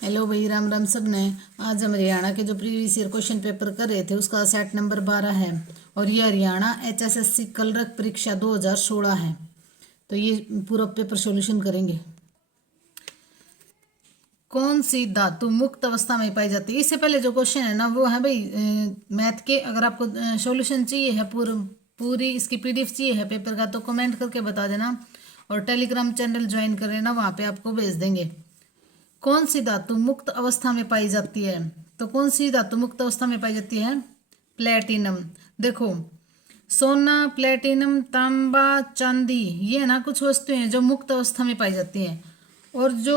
Hello भाई, राम राम सब ने। आज हम हरियाणा के जो प्रीवियस ईयर क्वेश्चन पेपर कर रहे थे उसका सेट नंबर 12 है और ये हरियाणा HSSC कलरक परीक्षा 2016 है। तो ये पूरा पेपर सॉल्यूशन करेंगे। कौन सी धातु मुक्त अवस्था में पाई जाती है? इससे पहले जो क्वेश्चन है ना वो है भाई मैथ के। अगर आपको सॉल्यूशन चाहिए है पूरी इसकी PDF चाहिए है पेपर का तो कमेंट करके बता देना और टेलीग्राम चैनल ज्वाइन कर लेना, वहाँ पे आपको भेज देंगे। कौन सी धातु मुक्त अवस्था में पाई जाती है? तो कौन सी धातु मुक्त अवस्था में पाई जाती है? प्लेटिनम। देखो, सोना, प्लेटिनम, तांबा, चांदी, ये ना कुछ वस्तुएं हैं जो मुक्त अवस्था में पाई जाती हैं। और जो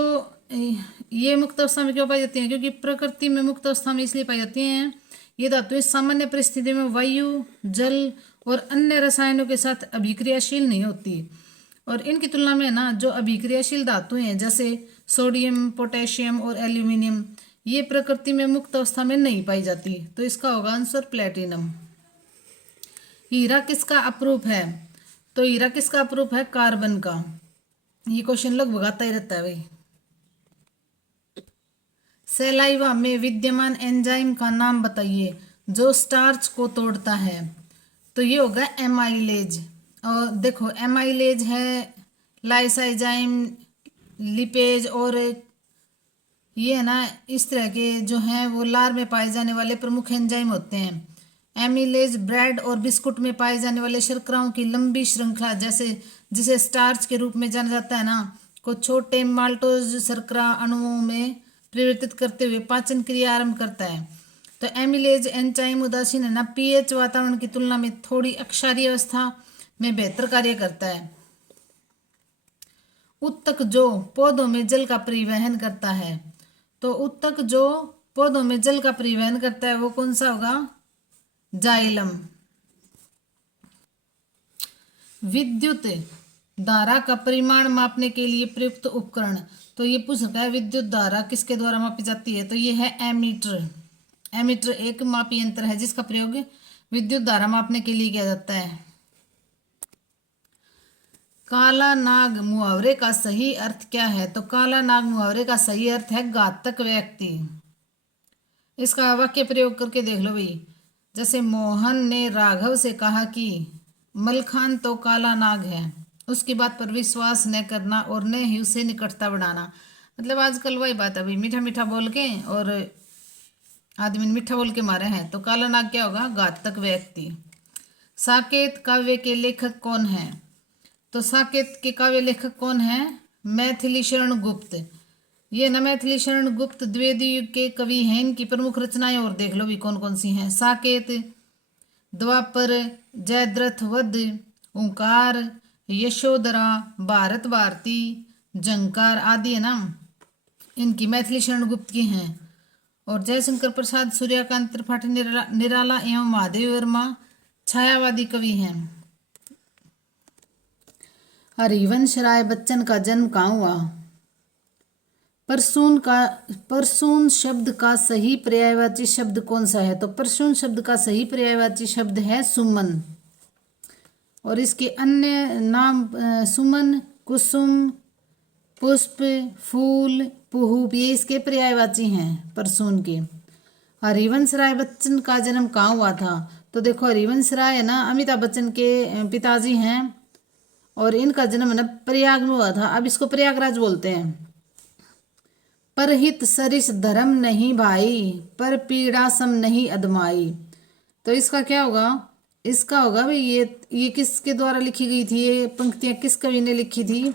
ये मुक्त अवस्था में क्यों पाई जाती हैं? क्योंकि प्रकृति में मुक्त अवस्था में इसलिए पाई जाती हैं। ये धातुएं सामान्य परिस्थिति में वायु, जल और अन्य रसायनों के साथ अभिक्रियाशील नहीं होती। और इनकी तुलना में ना जो अभिक्रियाशील धातुएं हैं जैसे सोडियम, पोटेशियम और एल्यूमिनियम, ये प्रकृति में मुक्त अवस्था में नहीं पाई जाती। तो इसका होगा आंसर प्लेटिनम। हीरा किसका अपरूप है? तो हीरा किसका अपरूप है? कार्बन का। ये क्वेश्चन लगभग आता ही रहता है भाई। सलाइवा में विद्यमान एंजाइम का नाम बताइए जो स्टार्च को तोड़ता है। तो ये होगा एमाइलेज। और देखो, एमाइलेज है, लाइसाइजाइम, लिपेज, और ये है ना इस तरह के जो हैं वो लार में पाए जाने वाले प्रमुख एंजाइम होते हैं। एमिलेज ब्रेड और बिस्कुट में पाए जाने वाले शर्कराओं की लंबी श्रृंखला जैसे जिसे स्टार्च के रूप में जाना जाता है ना, को छोटे माल्टोज शर्करा अणुओं में परिवर्तित करते हुए पाचन क्रिया आरंभ करता है। तो एमिलेज एंजाइम उदासीन है ना, pH वातावरण की तुलना में थोड़ी अक्षारीय अवस्था में बेहतर कार्य करता है। उत्तक जो पौधों में जल का परिवहन करता है। तो उत्तक जो पौधों में जल का परिवहन करता है वो कौन सा होगा? जाइलम। विद्युत धारा का परिमाण मापने के लिए प्रयुक्त उपकरण। तो ये पूछ रखा है विद्युत धारा किसके द्वारा मापी जाती है? तो ये है एमीटर। एमीटर एक मापी यंत्र है जिसका प्रयोग विद्युत धारा मापने के लिए किया जाता है। काला नाग मुहावरे का सही अर्थ क्या है? तो काला नाग मुहावरे का सही अर्थ है घातक व्यक्ति। इसका वाक्य प्रयोग करके देख लो भाई। जैसे मोहन ने राघव से कहा कि मलखान तो काला नाग है, उसकी बात पर विश्वास न करना और न ही उसे निकटता बढ़ाना। मतलब आजकल वही बात है भाई, मीठा मीठा बोल के और आदमी मीठा बोल के मारे हैं। तो काला नाग क्या होगा? घातक व्यक्ति। साकेत काव्य के लेखक कौन है? तो साकेत के काव्य लेखक कौन है? मैथिली शरण गुप्त। ये न मैथिली शरण गुप्त द्विवेदी युग के कवि हैं। इनकी प्रमुख रचनाएं और देख लो भी कौन कौन सी हैं। साकेत, द्वापर, जयद्रथ वध, ओंकार, यशोधरा, भारत भारती, जंकार आदि है ना, इनकी मैथिली शरण गुप्त की हैं। और जयशंकर प्रसाद, सूर्यकांत त्रिपाठी निराला एवं महादेव वर्मा छायावादी कवि हैं। हरिवंश राय बच्चन का जन्म कहाँ हुआ? परसून शब्द का सही पर्यायवाची शब्द कौन सा है? तो परसून शब्द का सही पर्यायवाची शब्द है सुमन। और इसके अन्य नाम सुमन, कुसुम, पुष्प, फूल, पुहूप, ये इसके पर्यायवाची हैं परसून के। हरिवंश राय बच्चन का जन्म कहाँ हुआ था? तो देखो, हरिवंश राय है ना अमिताभ बच्चन के पिताजी हैं और इनका जन्म है ना प्रयाग में हुआ था। अब इसको प्रयागराज बोलते हैं। परहित सरिस धर्म नहीं भाई, पर पीड़ा सम नहीं अदमाई। तो इसका क्या होगा? इसका होगा भाई ये किसके द्वारा लिखी गई थी? ये पंक्तियां किस कवि ने लिखी थी?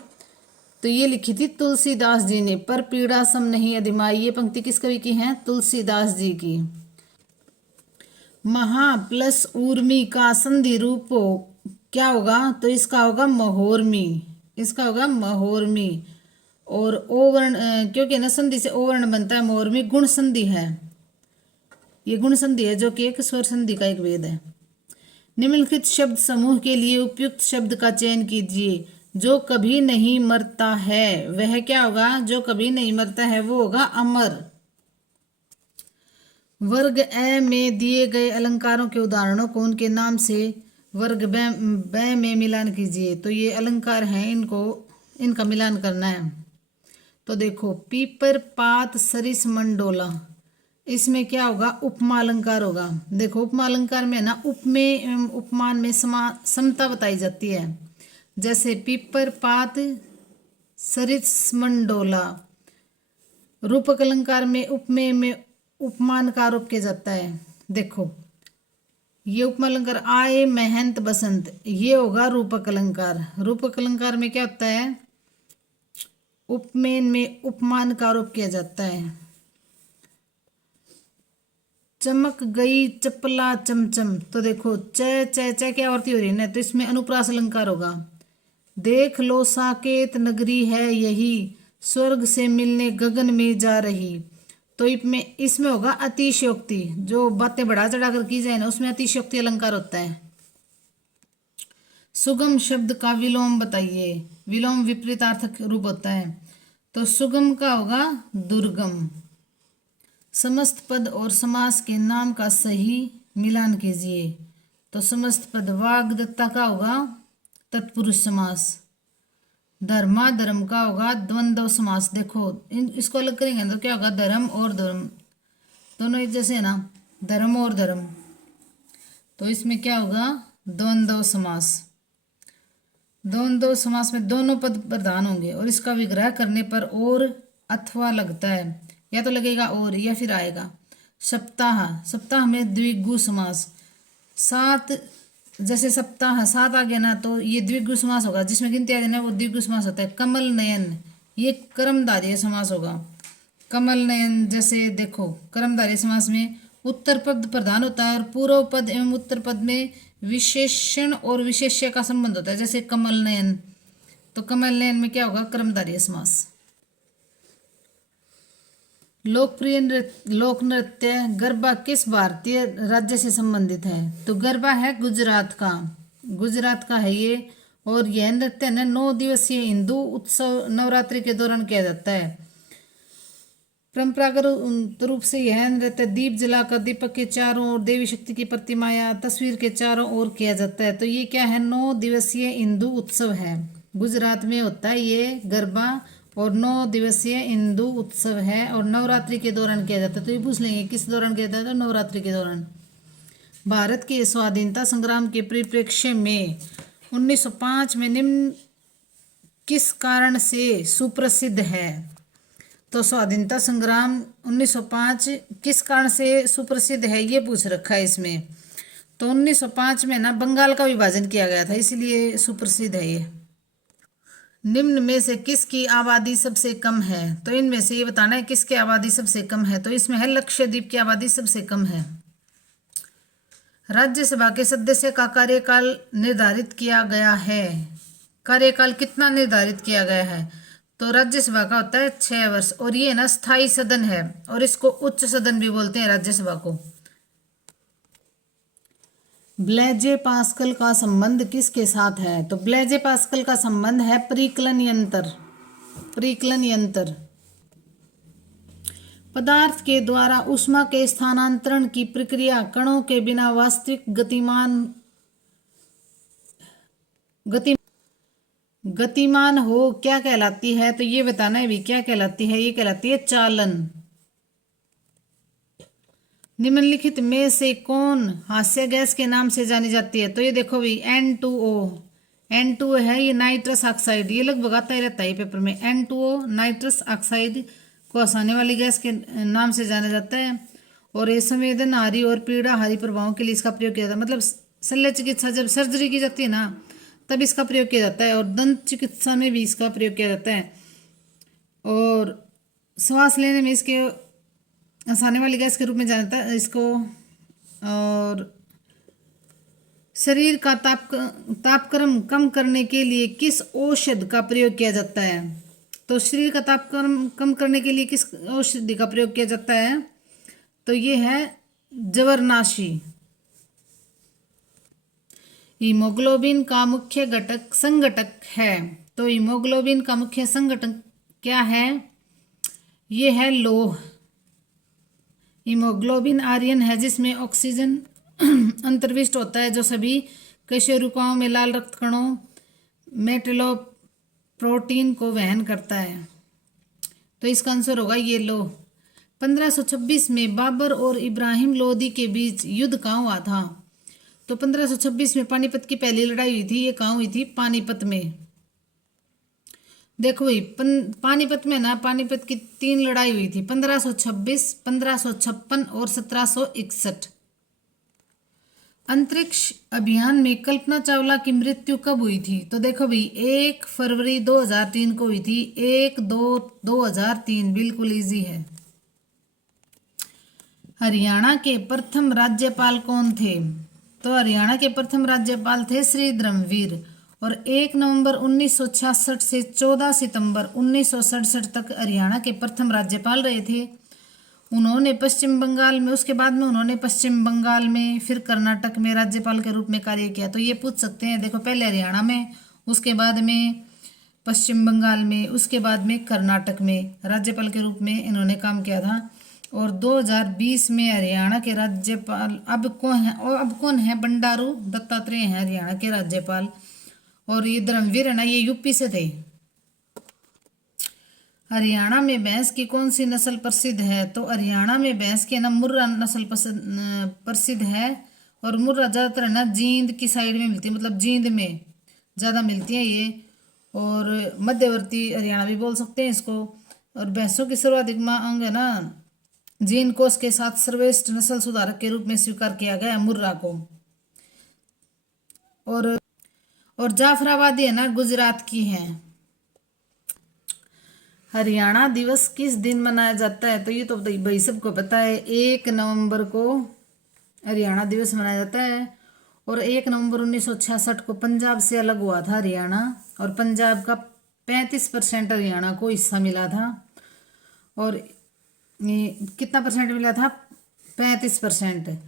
तो ये लिखी थी तुलसीदास जी ने। पर पीड़ा सम नहीं अदमाई, ये पंक्ति किस कवि की है? तुलसीदास जी की। महा प्लस ऊर्मी का संधि रूप क्या होगा? तो इसका होगा महोर्मी। इसका होगा महोर्मी। और ओवर्ण क्योंकि न संधि से ओवर्ण बनता है। मोर्मी गुण संधि है, ये गुण संधि है जो कि एक स्वर संधि का एक भेद है। निम्नलिखित शब्द समूह के लिए उपयुक्त शब्द का चयन कीजिए। जो कभी नहीं मरता है वह क्या होगा? जो कभी नहीं मरता है वो होगा अमर। वर्ग ए में दिए गए अलंकारों के उदाहरणों को उनके नाम से वर्ग ब में मिलान कीजिए। तो ये अलंकार हैं, इनका मिलान करना है। तो देखो पीपर पात सरिस मंडोला, इसमें क्या होगा, उपमा अलंकार होगा। देखो उपमा अलंकार में ना उपमेय एवं उपमान में समता बताई जाती है। जैसे पीपर पात सरिस मंडोला, रूपक अलंकार में उपमेय में उपमान का आरोप किया जाता है। देखो ये उपमा अलंकार आए महंत बसंत, ये होगा रूपक अलंकार। रूपक अलंकार में क्या होता है, उपमेय में उपमान का आरोप किया जाता है। चमक गई चपला चमचम, तो देखो च च क्या आवर्ती हो रही है ना, तो इसमें अनुप्रास अलंकार होगा। देख लो साकेत नगरी है यही, स्वर्ग से मिलने गगन में जा रही, तो इसमें होगा अतिशयोक्ति। जो बातें बढ़ा चढ़ा कर की जाए ना उसमें अतिशयोक्ति अलंकार होता है। सुगम शब्द का विलोम बताइए। विलोम विपरीतार्थक रूप होता है, तो सुगम का होगा दुर्गम। समस्त पद और समास के नाम का सही मिलान कीजिए। तो समस्त पद वाग्दत्ता का होगा तत्पुरुष समास। धर्मा धर्म का होगा द्वंद्व समास। देखो इसको अलग करेंगे तो क्या होगा, धर्म और धर्म दोनों एक जैसे है ना, धर्म और धर्म, तो इसमें क्या होगा, द्वंद्व समास। द्वंद्व समास में दोनों पद प्रधान होंगे और इसका विग्रह करने पर और अथवा लगता है, या तो लगेगा और या फिर आएगा। सप्ताह, सप्ताह में द्विगु समास। सात, जैसे सप्ताह सात आ गया ना तो ये द्विगु समास होगा, जिसमें गिनती आ जाए वो द्विगु समास होता है। कमल नयन, ये कर्मधारय समास होगा। कमल नयन, जैसे देखो कर्मधारय समास में उत्तर पद प्रधान होता है और पूर्व पद एवं उत्तर पद में विशेषण और विशेष्य का संबंध होता है। जैसे कमल नयन, तो कमल नयन में क्या होगा, कर्मधारय समास। लोकप्रिय लोक नृत्य गरबा किस भारतीय राज्य से संबंधित है, तो गरबा है गुजरात का, गुजरात का है ये। और यह नृत्य न 9 दिवसीय हिंदू उत्सव नवरात्रि के दौरान किया जाता है। परंपरागत रूप से यह नृत्य दीप जलाकर दीपक के चारों ओर देवी शक्ति की प्रतिमा या तस्वीर के चारों ओर किया जाता है। तो ये क्या है, 9 दिवसीय हिंदू उत्सव है, गुजरात में होता है ये गरबा और 9 दिवसीय हिंदू उत्सव है और नवरात्रि के दौरान किया जाता है। तो ये पूछ लेंगे किस दौरान किया जाता है, तो नवरात्रि के दौरान। भारत के स्वाधीनता संग्राम के परिप्रेक्ष्य में 1905 में निम्न किस कारण से सुप्रसिद्ध है, तो स्वाधीनता संग्राम 1905 किस कारण से सुप्रसिद्ध है ये पूछ रखा है इसमें। तो 1905 में ना बंगाल का विभाजन किया गया था, इसलिए सुप्रसिद्ध है ये। निम्न में से किसकी आबादी सबसे कम है, तो इनमें से ये बताना है किसकी आबादी सबसे कम है, तो इसमें है लक्षद्वीप की आबादी सबसे कम है। राज्यसभा के सदस्य का कार्यकाल निर्धारित किया गया है, कार्यकाल कितना निर्धारित किया गया है, तो राज्यसभा का होता है 6 वर्ष और ये ना स्थायी सदन है और इसको उच्च सदन भी बोलते हैं राज्यसभा को। ब्लेजे पास्कल का संबंध किसके साथ है, तो ब्लेजे पास्कल का संबंध है परिकलन यंत्र, परिकलन यंत्र। पदार्थ के द्वारा ऊष्मा के स्थानांतरण की प्रक्रिया कणों के बिना वास्तविक गतिमान हो क्या कहलाती है, तो ये बताना है भी क्या कहलाती है, ये कहलाती है चालन। निम्नलिखित में से कौन हास्य गैस के नाम से जानी जाती है, तो ये देखो भी N2O, N2O है ये नाइट्रस ऑक्साइड, ये लगभग आता ही रहता है पेपर में। N2O नाइट्रस ऑक्साइड को हंसाने वाली गैस के नाम से जाना जाता है और ये संवेदनहारी और पीड़ाहारी प्रभावों के लिए इसका प्रयोग किया जाता है। मतलब शल्य चिकित्सा जब सर्जरी की जाती है ना तब इसका प्रयोग किया जाता है और दंत चिकित्सा में भी इसका प्रयोग किया जाता है और श्वास लेने में इसके हंसाने वाली गैस के रूप में जाना जाता है इसको। और शरीर का तापक्रम कम करने के लिए किस औषधि का प्रयोग किया जाता है, तो शरीर का तापक्रम कम करने के लिए किस औषधि का प्रयोग किया जाता है, तो ये है जवरनाशी। हीमोग्लोबिन का मुख्य घटक संघटक है, तो हीमोग्लोबिन का मुख्य संघटक क्या है, ये है लौह। हीमोग्लोबिन आयरन है जिसमें ऑक्सीजन अंतर्विष्ट होता है जो सभी कशेरुकाओं में लाल रक्त कणों मेटलोप्रोटीन को वहन करता है। तो इसका आंसर होगा ये लो। 1526 में बाबर और इब्राहिम लोदी के बीच युद्ध कहाँ हुआ था? तो 1526 में पानीपत की पहली लड़ाई हुई थी, ये कहाँ हुई थी? पानीपत में। देखो भाई पानीपत में ना, पानीपत की 3 लड़ाई हुई थी, 1526, 1556 और 1761। अंतरिक्ष अभियान में कल्पना चावला की मृत्यु कब हुई थी? तो देखो भाई 1 फरवरी 2003 को हुई थी, 1/2/2003, बिल्कुल इजी है। हरियाणा के प्रथम राज्यपाल कौन थे? तो हरियाणा के प्रथम राज्यपाल थे श्री धर्मवीर, और 1 नवंबर 1966 से 14 सितंबर 1967 तक हरियाणा के प्रथम राज्यपाल रहे थे। उन्होंने पश्चिम बंगाल में, उसके बाद में उन्होंने पश्चिम बंगाल में, फिर कर्नाटक में राज्यपाल के रूप में कार्य किया। तो ये पूछ सकते हैं, देखो पहले हरियाणा में, उसके बाद में पश्चिम बंगाल में, उसके बाद में कर्नाटक में राज्यपाल के रूप में इन्होंने काम किया था। और 2020 में हरियाणा के राज्यपाल अब कौन है? बंडारू दत्तात्रेय हैं हरियाणा के राज्यपाल। और ये धर्मवीर है ना, ये यूपी से थे। हरियाणा में भैंस की कौन सी नस्ल प्रसिद्ध है? तो हरियाणा में भैंस की ना मुर्रा नस्ल प्रसिद्ध है। और मुर्रा ज़्यादातर है ना जींद की साइड में मिलती है, मतलब जींद में ज़्यादा मिलती है ये। और मध्यवर्ती हरियाणा भी बोल सकते हैं इसको। और भैंसों की सर्वाधिक मांग है ना, जीन कोष के साथ सर्वश्रेष्ठ नस्ल सुधारक के रूप में स्वीकार किया गया मुर्रा को। और जाफराबादी है ना गुजरात की है। हरियाणा दिवस किस दिन मनाया जाता है? तो ये तो भाई सबको पता है, 1 नवंबर को हरियाणा दिवस मनाया जाता है। और 1 नवंबर 1966 को पंजाब से अलग हुआ था हरियाणा, और पंजाब का 35% हरियाणा को हिस्सा मिला था। और ये कितना परसेंट मिला था? 35%।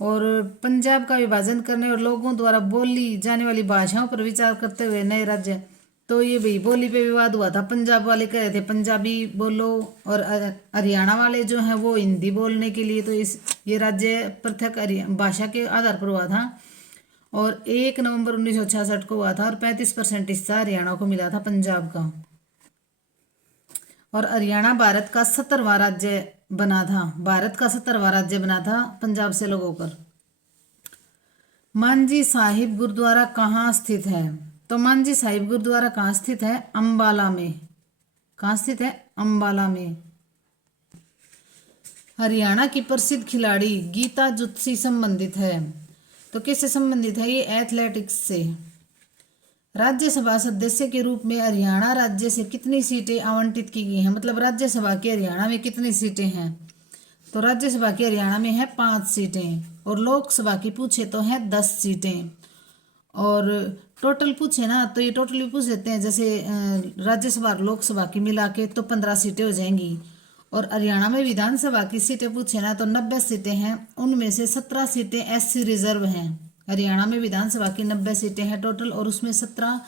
और पंजाब का विभाजन करने और लोगों द्वारा बोली जाने वाली भाषाओं पर विचार करते हुए नए राज्य, तो ये भाई बोली पे विवाद हुआ था। पंजाब वाले कह रहे थे पंजाबी बोलो, और हरियाणा वाले जो हैं वो हिंदी बोलने के लिए, तो ये राज्य पृथक भाषा के आधार पर हुआ था। और 1 नवंबर 1966 को हुआ था, और 35% हिस्सा हरियाणा को मिला था पंजाब का। और हरियाणा भारत का 17वां राज्य बना था, भारत का 17वां राज्य बना था पंजाब से अलग होकर। मांझी साहिब गुरुद्वारा कहाँ स्थित है? तो मांझी साहिब गुरुद्वारा कहाँ स्थित है? अंबाला में। कहाँ स्थित है? अंबाला में। हरियाणा की प्रसिद्ध खिलाड़ी गीता जुत्सी संबंधित है, तो किससे संबंधित है? ये एथलेटिक्स से। राज्यसभा सदस्य के रूप में हरियाणा राज्य से कितनी सीटें आवंटित की गई हैं? मतलब राज्यसभा की हरियाणा में कितनी सीटें हैं? तो राज्यसभा की हरियाणा में है 5 सीटें, और लोकसभा की पूछे तो है 10 सीटें। और टोटल पूछे ना तो ये टोटल भी पूछ लेते हैं, जैसे राज्यसभा और लोकसभा की मिला के तो 15 सीटें हो जाएंगी। और हरियाणा में विधानसभा की सीटें पूछे ना तो 90 सीटें हैं, उनमें से 17 सीटें SC रिजर्व हैं। हरियाणा में विधानसभा की 90 सीटें हैं टोटल, और उसमें 17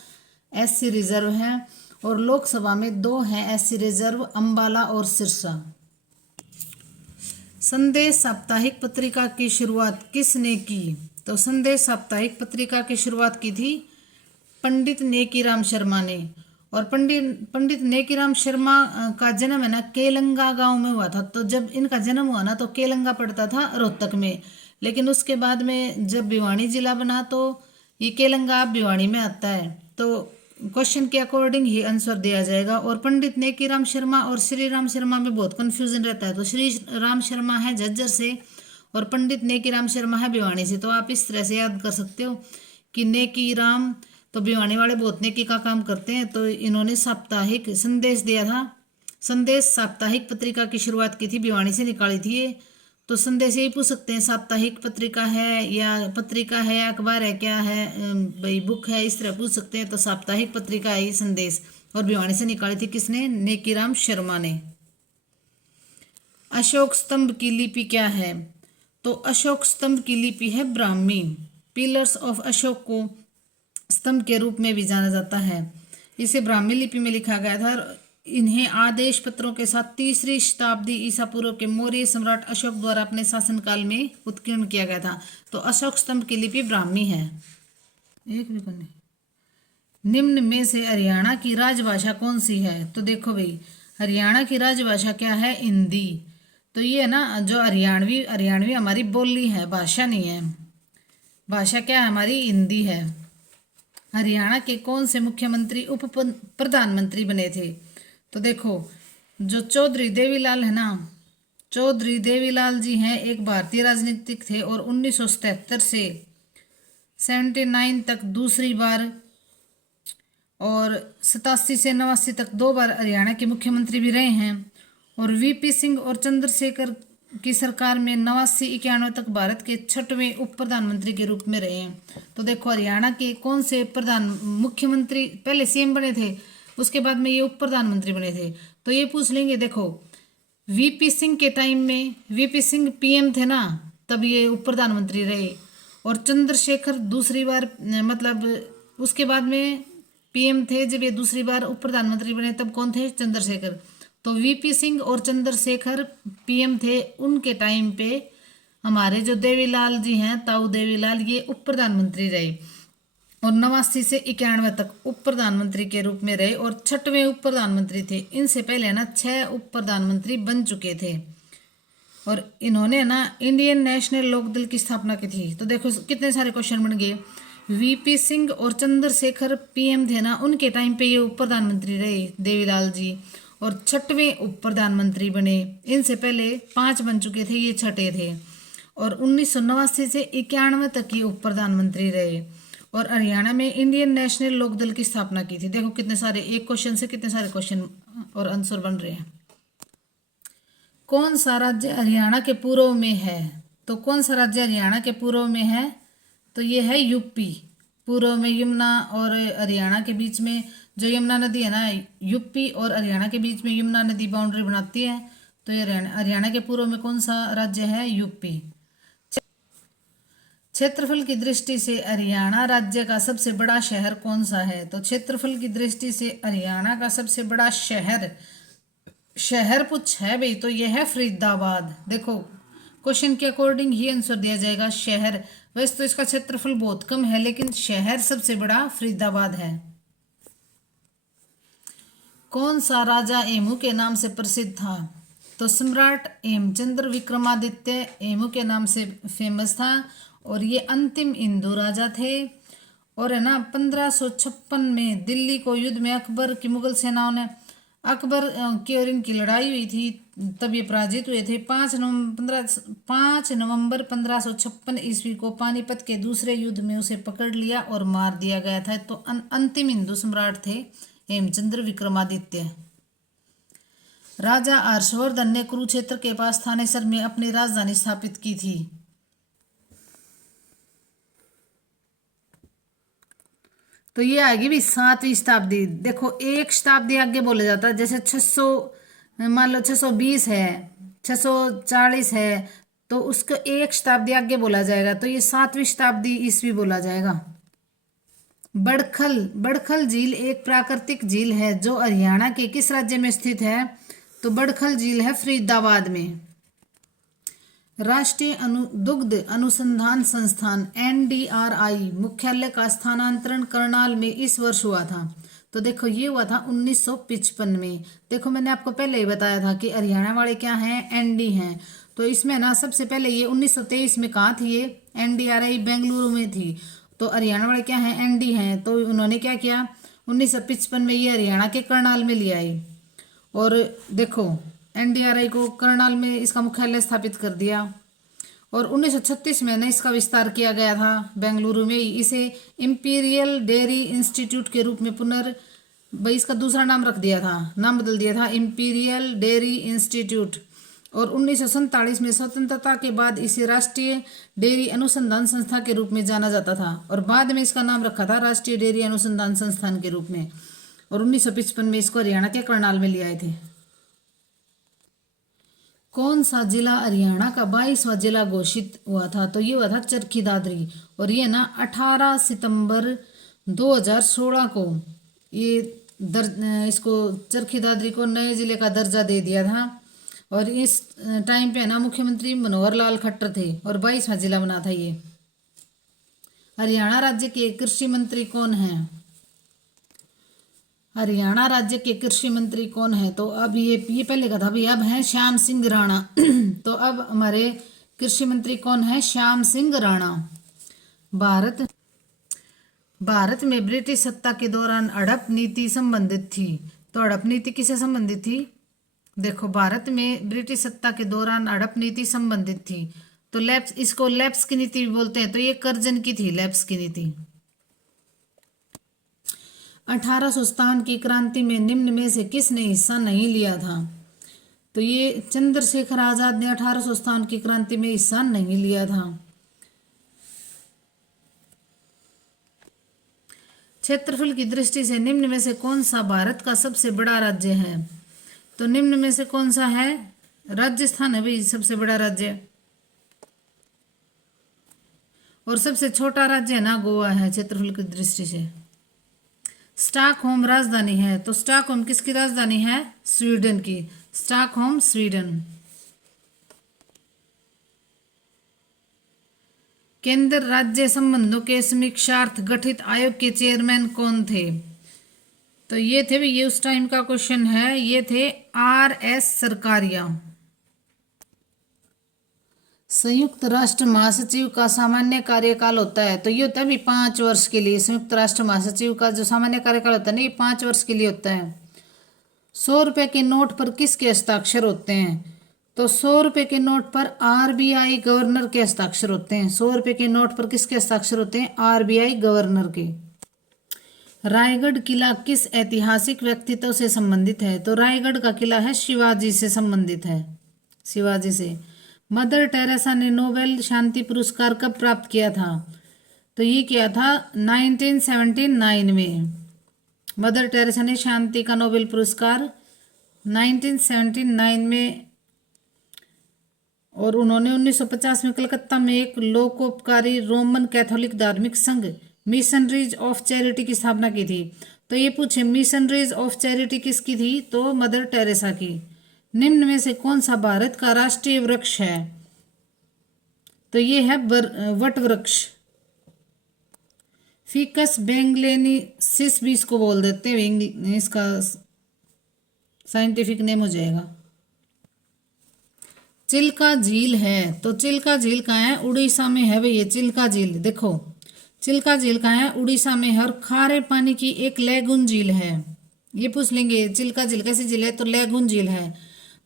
SC रिजर्व हैं। और लोकसभा में 2 हैं SC रिजर्व, अंबाला और सिरसा। संदेश साप्ताहिक पत्रिका की शुरुआत किसने की? तो संदेश साप्ताहिक पत्रिका की शुरुआत की थी पंडित नेकीराम शर्मा ने। और पंडित नेकीराम शर्मा का जन्म है ना केलंगा गांव में हुआ था। तो जब इनका जन्म हुआ ना तो केलंगा पड़ता था रोहतक में, लेकिन उसके बाद में जब भिवानी जिला बना तो ये केलंगा अब भिवानी में आता है। तो क्वेश्चन के अकॉर्डिंग ही आंसर दिया जाएगा। और पंडित नेकीराम शर्मा और श्री राम शर्मा में बहुत कंफ्यूजन रहता है। तो श्री राम शर्मा है झज्जर से, और पंडित नेकीराम शर्मा है भिवानी से। तो आप इस तरह से याद कर सकते हो कि नेकीराम तो भिवानी वाले बहुत नेकी का काम करते हैं, तो इन्होंने साप्ताहिक संदेश दिया था। संदेश साप्ताहिक पत्रिका की शुरुआत की थी, भिवानी से निकाली थी ये। तो संदेश यही पूछ सकते हैं, साप्ताहिक पत्रिका है या पत्रिका है या अखबार है, क्या है भाई, बुक है, इस तरह पूछ सकते हैं। तो साप्ताहिक पत्रिका है ये संदेश, और भिवानी से निकाली थी किसने? नेकीराम शर्मा ने। अशोक स्तंभ की लिपि क्या है? तो अशोक स्तंभ की लिपि है ब्राह्मी। पिलर्स ऑफ अशोक को स्तंभ के रूप में भी जाना जाता है। इसे ब्राह्मी लिपि में लिखा गया था। इन्हें आदेश पत्रों के साथ 3री शताब्दी ईसा पूर्व के मौर्य सम्राट अशोक द्वारा अपने शासनकाल में उत्कीर्ण किया गया था। तो अशोक स्तंभ की लिपि ब्राह्मी है। एक भी नहीं। निम्न में से हरियाणा की राजभाषा कौन सी है? तो देखो भाई, हरियाणा की राजभाषा क्या है? हिंदी। तो ये ना जो हरियाणवी हरियाणवी हमारी बोली है, भाषा नहीं है। भाषा क्या है हमारी? हिंदी है। हरियाणा के कौन से मुख्यमंत्री उप प्रधानमंत्री बने थे? तो देखो, जो चौधरी देवीलाल है ना, चौधरी देवीलाल जी हैं, एक भारतीय राजनीतिक थे और 1977 से 79 तक दूसरी बार और 87 से 89 तक 2 बार हरियाणा के मुख्यमंत्री भी रहे हैं। और वीपी सिंह और चंद्रशेखर की सरकार में 89-91 तक भारत के 6वें उप प्रधानमंत्री के रूप में रहे हैं। तो देखो, हरियाणा के कौन से मुख्यमंत्री पहले सीएम बने थे, उसके बाद में ये उप प्रधानमंत्री बने थे। तो ये पूछ लेंगे। देखो, वीपी सिंह के टाइम में वीपी सिंह पीएम थे ना, तब ये उप प्रधानमंत्री रहे। और चंद्रशेखर दूसरी बार, मतलब उसके बाद में पीएम थे, जब ये दूसरी बार उप प्रधानमंत्री बने तब कौन थे? चंद्रशेखर। तो वीपी सिंह और चंद्रशेखर पीएम थे, उनके टाइम पे हमारे जो देवीलाल जी हैं, ताऊ देवीलाल, ये उप प्रधानमंत्री रहे और 89 से 91 तक उप प्रधानमंत्री के रूप में रहे और 6वें उप प्रधानमंत्री थे। इनसे पहले ना 6 उप प्रधानमंत्री बन चुके थे और इन्होंने ना इंडियन नेशनल लोकदल की स्थापना की थी। तो देखो कितने सारे क्वेश्चन बन गए। वीपी सिंह और चंद्रशेखर पीएम थे ना, उनके टाइम पे ये उप प्रधानमंत्री रहे देवीलाल जी और 6वें उप प्रधानमंत्री बने। इनसे पहले 5 बन चुके थे, ये 6ठे थे। और 1989 से 91 तक ये उप प्रधानमंत्री रहे और हरियाणा में इंडियन नेशनल लोकदल की स्थापना की थी। देखो कितने सारे, एक क्वेश्चन से कितने सारे क्वेश्चन और आंसर बन रहे हैं। कौन सा राज्य हरियाणा के पूर्व में है? तो कौन सा राज्य हरियाणा के पूर्व में है? तो ये है यूपी। पूर्व में यमुना और हरियाणा के बीच में जो यमुना नदी है ना, यूपी और हरियाणा के बीच में यमुना नदी बाउंड्री बनाती है। तो ये हरियाणा के पूर्व में कौन सा राज्य है? यूपी। क्षेत्रफल की दृष्टि से हरियाणा राज्य का सबसे बड़ा शहर कौन सा है? तो क्षेत्रफल की दृष्टि से हरियाणा का सबसे बड़ा शहर कुछ है भाई, तो यह है फरीदाबाद। देखो, क्वेश्चन के अकॉर्डिंग ही आंसर दिया जाएगा, शहर। वैसे तो इसका क्षेत्रफल बहुत कम है, लेकिन शहर सबसे बड़ा फरीदाबाद है। कौन सा राजा हेमू के नाम से प्रसिद्ध था? तो सम्राट हेमचंद्र विक्रमादित्य हेमू के नाम से फेमस था और ये अंतिम हिंदू राजा थे। और है ना, 1556 में दिल्ली को युद्ध में अकबर की मुगल सेनाओं ने, अकबर की और इनकी लड़ाई हुई थी, तब ये पराजित हुए थे। 5 नवंबर 1556 ईस्वी को पानीपत के दूसरे युद्ध में उसे पकड़ लिया और मार दिया गया था। तो अंतिम हिंदू सम्राट थे हेमचंद्र विक्रमादित्य। राजा हर्षवर्धन ने कुरुक्षेत्र के पास थानेसर में अपनी राजधानी स्थापित की थी। तो ये आएगी भी 7वीं शताब्दी। देखो, एक शताब्दी आगे बोला जाता है, जैसे 600, मान लो 620 है, 640 है, तो उसको एक शताब्दी आगे बोला जाएगा, तो ये 7वीं शताब्दी ईस्वी बोला जाएगा। बड़खल झील एक प्राकृतिक झील है जो हरियाणा के किस राज्य में स्थित है? तो बड़खल झील है फरीदाबाद में। राष्ट्रीय दुग्ध अनुसंधान संस्थान NDRI मुख्यालय का स्थानांतरण करनाल में इस वर्ष हुआ था। तो देखो, ये हुआ था 1955 में। देखो, मैंने आपको पहले ही बताया था कि हरियाणा वाले क्या हैं? ND हैं। तो इसमें ना सबसे पहले ये 1923 में कहाँ थी? ये NDRI बेंगलुरु में थी। तो हरियाणा वाले क्या हैं? ND हैं। तो उन्होंने क्या किया? 1955 में ये हरियाणा के करनाल में ले आई और देखो, NDRI को करनाल में इसका मुख्यालय स्थापित कर दिया। और 1936 में ना इसका विस्तार किया गया था बेंगलुरु में। इसे इंपीरियल डेयरी इंस्टीट्यूट के रूप में भाई इसका दूसरा नाम रख दिया था, नाम बदल दिया था, इंपीरियल डेयरी इंस्टीट्यूट। और 1947 में स्वतंत्रता के बाद इसे राष्ट्रीय डेयरी अनुसंधान संस्था के रूप में जाना जाता था और बाद में इसका नाम रखा था राष्ट्रीय डेयरी अनुसंधान संस्थान के रूप में। और 1955 में इसको हरियाणा के करनाल में ले आए थे। कौन सा जिला हरियाणा का 22वां जिला घोषित हुआ था? तो ये हुआ था चरखी दादरी। और ये ना 18 सितंबर 2016 को ये इसको चरखी दादरी को नए जिले का दर्जा दे दिया था। और इस टाइम पे ना मुख्यमंत्री मनोहर लाल खट्टर थे और 22वां जिला बना था ये। हरियाणा राज्य के कृषि मंत्री कौन हैं? हरियाणा राज्य के कृषि मंत्री कौन है? तो अब ये पहले का था भाई, अब है श्याम सिंह राणा। तो अब हमारे कृषि मंत्री कौन है? श्याम सिंह राणा। भारत भारत में ब्रिटिश सत्ता के दौरान हड़प नीति संबंधित थी। तो हड़प नीति किससे संबंधित थी? देखो, भारत में ब्रिटिश सत्ता के दौरान हड़प नीति संबंधित थी। तो लैप्स, इसको लैप्स की नीति भी बोलते हैं। तो ये कर्जन की थी लैप्स की नीति। 1857 की क्रांति में निम्न में से किसने हिस्सा नहीं लिया था? तो ये चंद्रशेखर आजाद ने 1857 की क्रांति में हिस्सा नहीं लिया था। क्षेत्रफल की दृष्टि से निम्न में से कौन सा भारत का सबसे बड़ा राज्य है? तो निम्न में से कौन सा है? राजस्थान है भाई सबसे बड़ा राज्य। और सबसे छोटा राज्य है ना, गोवा है क्षेत्रफल की दृष्टि से। स्टॉकहोम राजधानी है। तो स्टॉकहोम किसकी राजधानी है? स्वीडन की। Stockholm Sweden. केंद्र राज्य संबंधों के समीक्षार्थ गठित आयोग के चेयरमैन कौन थे? तो ये थे भी, ये उस टाइम का क्वेश्चन है, ये थे RS सरकारिया। संयुक्त राष्ट्र महासचिव का सामान्य कार्यकाल होता है, तो ये होता है भी 5 वर्ष के लिए। संयुक्त राष्ट्र महासचिव का जो सामान्य कार्यकाल होता है ना, ये 5 वर्ष के लिए होता है। 100 रुपए के नोट पर किसके हस्ताक्षर होते हैं? तो 100 रुपए के नोट पर RBI गवर्नर के हस्ताक्षर होते हैं। 100 रुपए के नोट पर किसके हस्ताक्षर होते हैं? RBI गवर्नर के। रायगढ़ किला किस ऐतिहासिक व्यक्तित्व से संबंधित है? तो रायगढ़ का किला है शिवाजी से संबंधित है, शिवाजी से। मदर टेरेसा ने नोबेल शांति पुरस्कार कब प्राप्त किया था? तो ये किया था 1979 में। मदर टेरेसा ने शांति का नोबेल पुरस्कार 1979 में, और उन्होंने 1950 में कलकत्ता में एक लोकोपकारी रोमन कैथोलिक धार्मिक संघ मिशनरीज ऑफ चैरिटी की स्थापना की थी। तो ये पूछे मिशनरीज ऑफ चैरिटी किसकी थी? तो मदर टेरेसा की। निम्न में से कौन सा भारत का राष्ट्रीय वृक्ष है? तो ये है वट वृक्ष। फिकस बेंगलेनिसिस भी इसको बोल देते हैं, इसका साइंटिफिक नेम हो जाएगा। चिल्का झील है, तो चिल्का झील कहाँ है? उड़ीसा में है भाई ये चिल्का झील। देखो, चिल्का झील कहाँ है? उड़ीसा में है, और खारे पानी की एक लैगून झील है। ये पूछ लेंगे चिल्का झील कैसी झील है? तो लैगून झील है,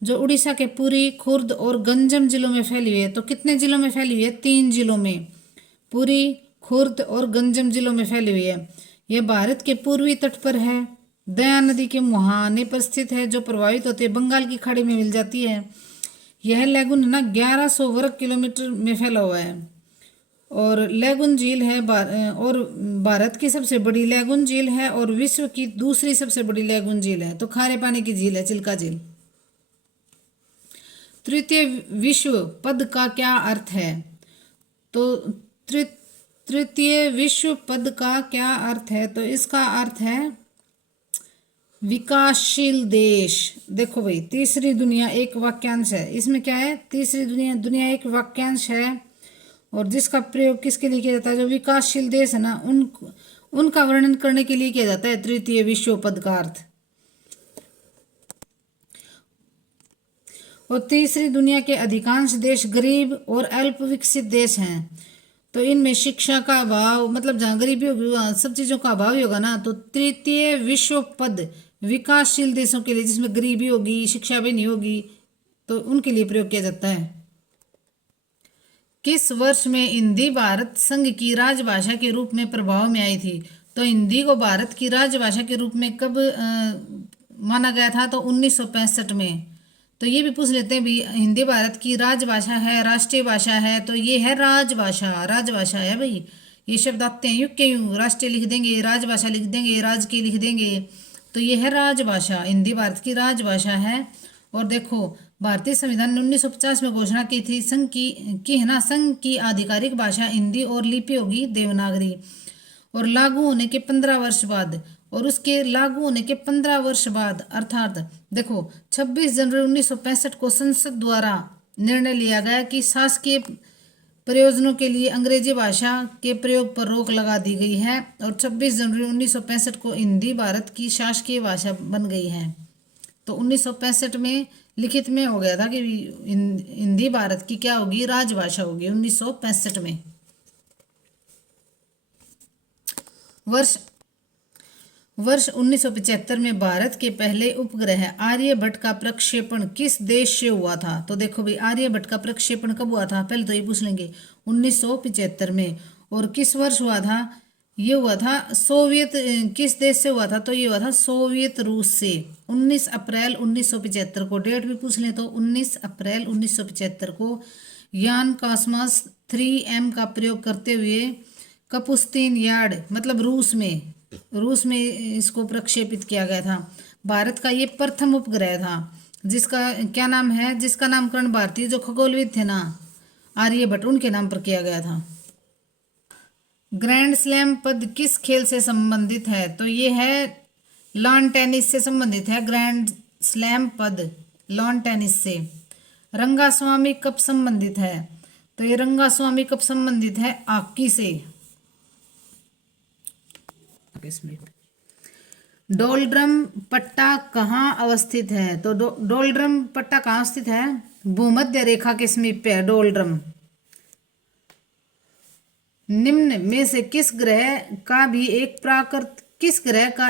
जो उड़ीसा के पुरी, खुर्द और गंजम जिलों में फैली हुई है। तो कितने जिलों में फैली हुई है? 3 जिलों में, पुरी, खुर्द और गंजम जिलों में फैली हुई है। यह भारत के पूर्वी तट पर है, दया नदी के मुहाने पर स्थित है, जो प्रभावित होते हैं बंगाल की खाड़ी में मिल जाती है। यह लैगून ना 1100 वर्ग किलोमीटर में फैला हुआ है, और लैगून झील है और भारत की सबसे बड़ी लैगून झील है, और विश्व की दूसरी सबसे बड़ी लैगून झील है। तो खारे पानी की झील है चिल्का झील। तृतीय विश्व पद का क्या अर्थ है? तो तृतीय विश्व पद का क्या अर्थ है? तो इसका अर्थ है विकासशील देश। देखो भाई, तीसरी दुनिया एक वाक्यांश है, इसमें क्या है? तीसरी दुनिया एक वाक्यांश है, और जिसका प्रयोग किसके लिए किया जाता है? जो विकासशील देश है ना, उनका वर्णन करने के लिए किया जाता है तृतीय विश्व पद का अर्थ। और तीसरी दुनिया के अधिकांश देश गरीब और अल्प विकसित देश हैं, तो इनमें शिक्षा का अभाव, मतलब जहाँ गरीबी होगी वहाँ सब चीज़ों का अभाव ही होगा ना। तो तृतीय विश्व पद विकासशील देशों के लिए, जिसमें गरीबी होगी, शिक्षा भी नहीं होगी, तो उनके लिए प्रयोग किया जाता है। किस वर्ष में हिंदी भारत संघ की राजभाषा के रूप में प्रभाव में आई थी? तो हिंदी को भारत की राजभाषा के रूप में कब माना गया था? तो 1965 में। तो ये भी पूछ लेते हैं भी, हिंदी भारत की राजभाषा है, राष्ट्रीय भाषा है, तो ये है राजभाषा, राजभाषा है भाई। ये शब्द आते हैं यूं के यूं, राष्ट्रीय लिख देंगे, राजभाषा लिख देंगे, राज की लिख देंगे, तो ये है राजभाषा, हिंदी भारत की राजभाषा है। और देखो, भारतीय संविधान ने 1950 में घोषणा की थी संघ की है ना, संघ की आधिकारिक भाषा हिंदी और लिपि होगी देवनागरी। और लागू होने के 15 वर्ष बाद, और उसके लागू होने के 15 वर्ष बाद, अर्थात देखो 26 जनवरी 1965 को संसद द्वारा निर्णय लिया गया कि शासकीय प्रयोजनों के लिए अंग्रेजी भाषा के प्रयोग पर रोक लगा दी गई है और 26 जनवरी 1965 को हिंदी भारत की शासकीय भाषा बन गई है। तो 1965 में लिखित में हो गया था कि हिंदी भारत की क्या होगी, राजभाषा होगी 1965 में। वर्ष 1975 में भारत के पहले उपग्रह आर्यभट्ट का प्रक्षेपण किस देश से हुआ था? तो देखो भाई, आर्यभट्ट का प्रक्षेपण कब हुआ था, पहले तो ये पूछ लेंगे 1975 में। और किस वर्ष हुआ था? ये हुआ था सोवियत, किस देश से हुआ था? तो ये हुआ था सोवियत रूस से 19 अप्रैल 1975 को। डेट भी पूछ लें तो 19 अप्रैल 1975 को यान कॉस्मोस 3M का प्रयोग करते हुए कपुस्तीन यार्ड मतलब रूस में इसको प्रक्षेपित किया गया था। भारत का ये प्रथम उपग्रह था जिसका क्या नाम है, जिसका नामकरण भारतीय जो खगोलविद थे ना आर्यभट्ट, उनके नाम पर किया गया था। ग्रैंड स्लैम पद किस खेल से संबंधित है? तो ये है लॉन टेनिस से संबंधित है। ग्रैंड स्लैम पद लॉन टेनिस से। रंगास्वामी कब संबंधित है? तो ये रंगास्वामी कब संबंधित है? हॉकी से। डोलड्रम पट्टा कहाँ अवस्थित है? तो डोलड्रम पट्टा कहाँ स्थित है? भूमध्य रेखा के समीप पे है डोलड्रम। निम्न में से किस ग्रह का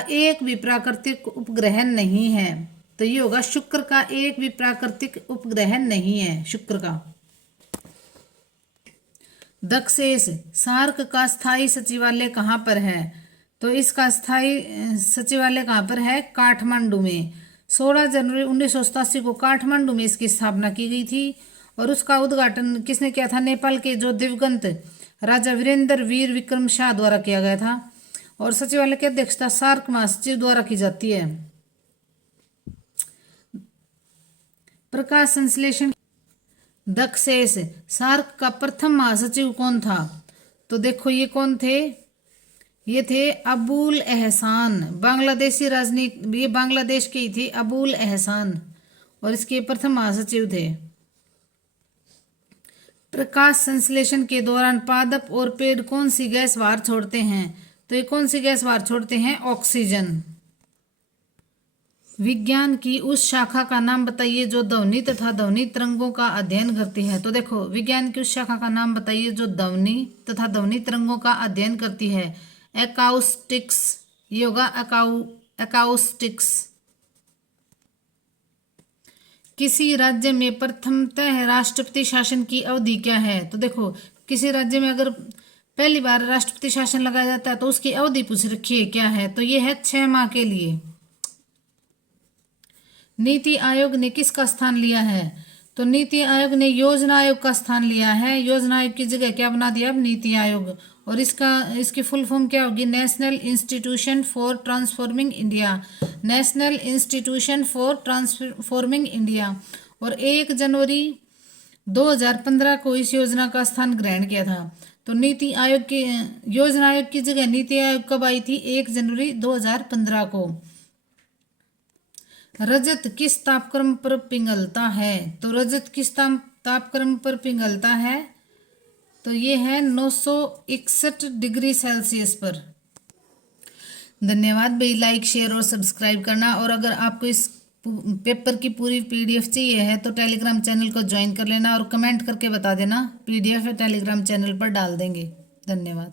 एक भी प्राकृतिक उपग्रह नहीं है? तो ये होगा शुक्र का एक भी प्राकृतिक उपग्रह नहीं है, शुक्र का। दक्षेस सार्क का स्थायी सचिवालय कहाँ पर है? तो इसका स्थायी सचिवालय कहाँ पर है? काठमांडू में। 16 जनवरी 1987 को काठमांडू में इसकी स्थापना की गई थी और उसका उद्घाटन किसने किया था? नेपाल के जो दिवंगत राजा वीरेंद्र वीर विक्रम शाह द्वारा किया गया था। और सचिवालय की अध्यक्षता सार्क महासचिव द्वारा की जाती है। प्रकाश संश्लेषण दक्षेस सार्क का प्रथम महासचिव कौन था? तो देखो ये कौन थे? ये थे अबुल एहसान, बांग्लादेशी राजनीति, ये बांग्लादेश के ही थे अबुल एहसान और इसके प्रथम महासचिव थे। प्रकाश संश्लेषण के दौरान पादप और पेड़ कौन सी गैस बाहर छोड़ते हैं? तो ये कौन सी गैस बाहर छोड़ते हैं? ऑक्सीजन। विज्ञान की उस शाखा का नाम बताइए जो ध्वनि तथा ध्वनि तरंगों का अध्ययन करती है। तो देखो, विज्ञान की उस शाखा का नाम बताइए जो ध्वनि तथा ध्वनि तरंगों का अध्ययन करती है। एकाउस्टिक्स, ये होगा एकाउस्टिक्स। किसी राज्य में प्रथमतः राष्ट्रपति शासन की अवधि क्या है? तो देखो, किसी राज्य में अगर पहली बार राष्ट्रपति शासन लगाया जाता है तो उसकी अवधि पूछ रखी है क्या है? तो ये है 6 माह के लिए। नीति आयोग ने किसका स्थान लिया है? तो नीति आयोग ने योजना आयोग का स्थान लिया है। योजना आयोग की जगह क्या बना दिया अब? नीति आयोग। और इसकी फुल फॉर्म क्या होगी? National institution for transforming India. National institution for transforming India. और 1 जनवरी 2015 को इस योजना का स्थान ग्रहण किया था। तो नीति आयोग की योजना आयोग की जगह नीति आयोग कब आई थी? 1 जनवरी 2015 को। रजत किस तापक्रम पर पिघलता है? तो रजत किस तापक्रम पर पिघलता है? तो ये है 961 डिग्री सेल्सियस पर। धन्यवाद भाई, लाइक शेयर और सब्सक्राइब करना। और अगर आपको इस पेपर की पूरी PDF चाहिए है तो टेलीग्राम चैनल को ज्वाइन कर लेना और कमेंट करके बता देना, PDF टेलीग्राम चैनल पर डाल देंगे। धन्यवाद।